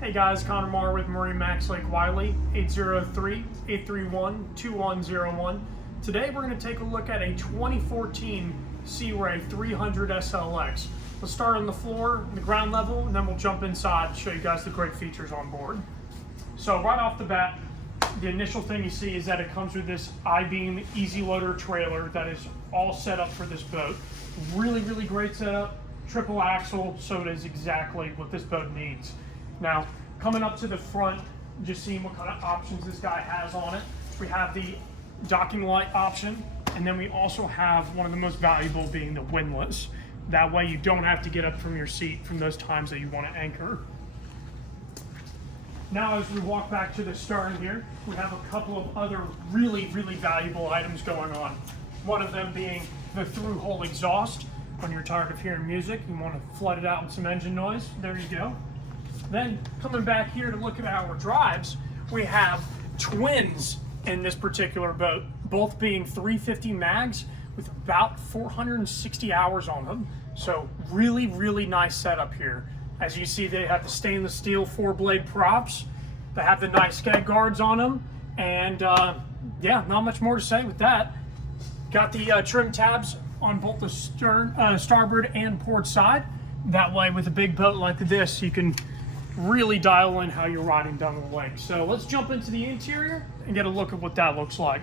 Hey guys, Connor Marr with MarineMax Lake Wylie, 803-831-2101. Today we're going to take a look at a 2014 Sea Ray 300 SLX. We'll start on the floor, the ground level, and then we'll jump inside and show you guys the great features on board. So right off the bat, the initial thing you see is that it comes with this I-beam easy loader trailer that is all set up for this boat. Really great setup, triple axle, so it is exactly what this boat needs. Now, coming up to the front, just seeing what kind of options this guy has on it. We have the docking light option, and then we also have one of the most valuable being the windlass. That way you don't have to get up from your seat from those times that you want to anchor. Now as we walk back to the stern here, we have a couple of other really valuable items going on. One of them being the through-hole exhaust. When you're tired of hearing music, you want to flood it out with some engine noise, there you go. Then coming back here to look at our drives, we have twins in this particular boat, both being 350 mags with about 460 hours on them. So really nice setup here. As you see, they have the stainless steel 4-blade props. They have the nice skeg guards on them, and yeah, not much more to say with that. Got the trim tabs on both the starboard and port side. That way, with a big boat like this, you can really dial in how you're riding down the lake. So let's jump into the interior and get a look at what that looks like.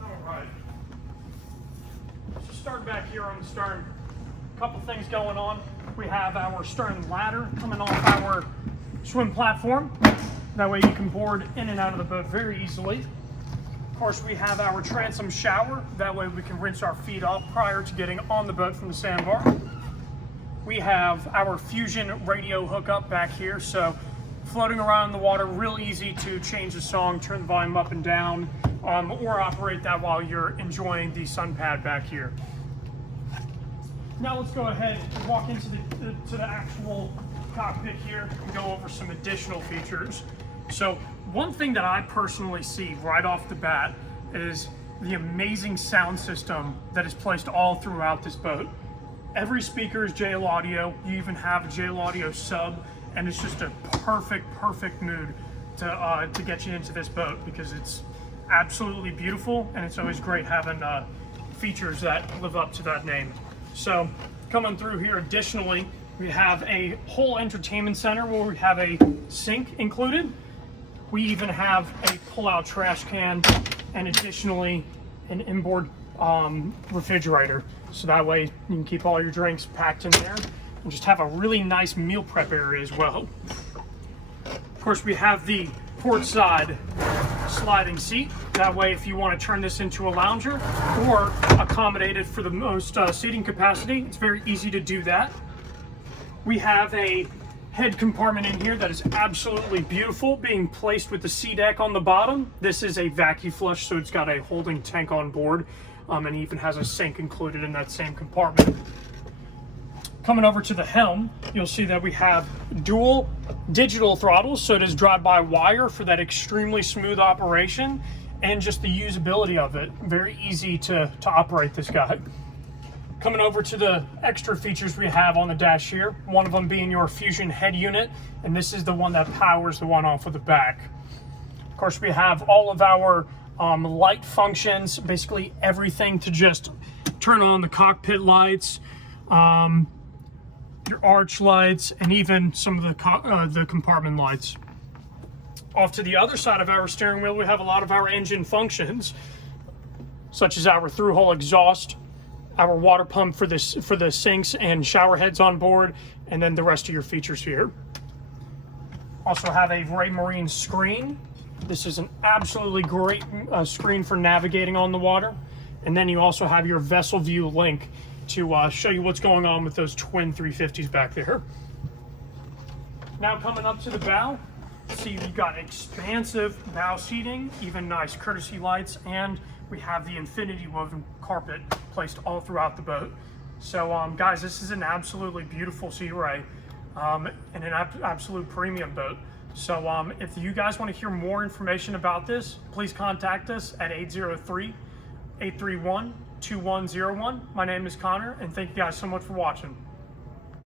All right. So start back here on the stern. A couple things going on. We have our stern ladder coming off our swim platform. That way you can board in and out of the boat very easily. Of course, we have our transom shower. That way we can rinse our feet off prior to getting on the boat from the sandbar. We have our Fusion radio hookup back here. So floating around in the water, real easy to change the song, turn the volume up and down, or operate that while you're enjoying the sun pad back here. Now let's go ahead and walk into the actual cockpit here and go over some additional features. So one thing that I personally see right off the bat is the amazing sound system that is placed all throughout this boat. Every speaker is JL audio. You even have a JL audio sub, and it's just a perfect mood to get you into this boat because it's absolutely beautiful, and it's always great having features that live up to that name. So coming through here, additionally, we have a whole entertainment center where we have a sink included. We even have a pull-out trash can and additionally an inboard refrigerator. So that way you can keep all your drinks packed in there and just have a really nice meal prep area as well. Of course, we have the port side sliding seat. That way, if you want to turn this into a lounger or accommodate it for the most seating capacity, it's very easy to do that. We have a head compartment in here that is absolutely beautiful, being placed with the sea deck on the bottom. This is a vacuum flush, so it's got a holding tank on board, and even has a sink included in that same compartment. Coming over to the helm, you'll see that we have dual digital throttles, so it is drive-by-wire for that extremely smooth operation, and just the usability of it. Very easy to operate this guy. Coming over to the extra features we have on the dash here, one of them being your Fusion head unit, and this is the one that powers the one off of the back. Of course, we have all of our light functions, basically everything to just turn on the cockpit lights, your arch lights, and even some of the compartment lights. Off to the other side of our steering wheel, we have a lot of our engine functions, such as our through-hole exhaust, our water pump for the sinks and shower heads on board, and then the rest of your features here. Also have a Raymarine screen. This is an absolutely great screen for navigating on the water. And then you also have your vessel view link to show you what's going on with those twin 350s back there. Now coming up to the bow, see you've got expansive bow seating, even nice courtesy lights, and we have the infinity woven carpet placed all throughout the boat. So guys, this is an absolutely beautiful Sea Ray and an absolute premium boat. So if you guys want to hear more information about this, please contact us at 803-831 2101. My name is Connor, and thank you guys so much for watching.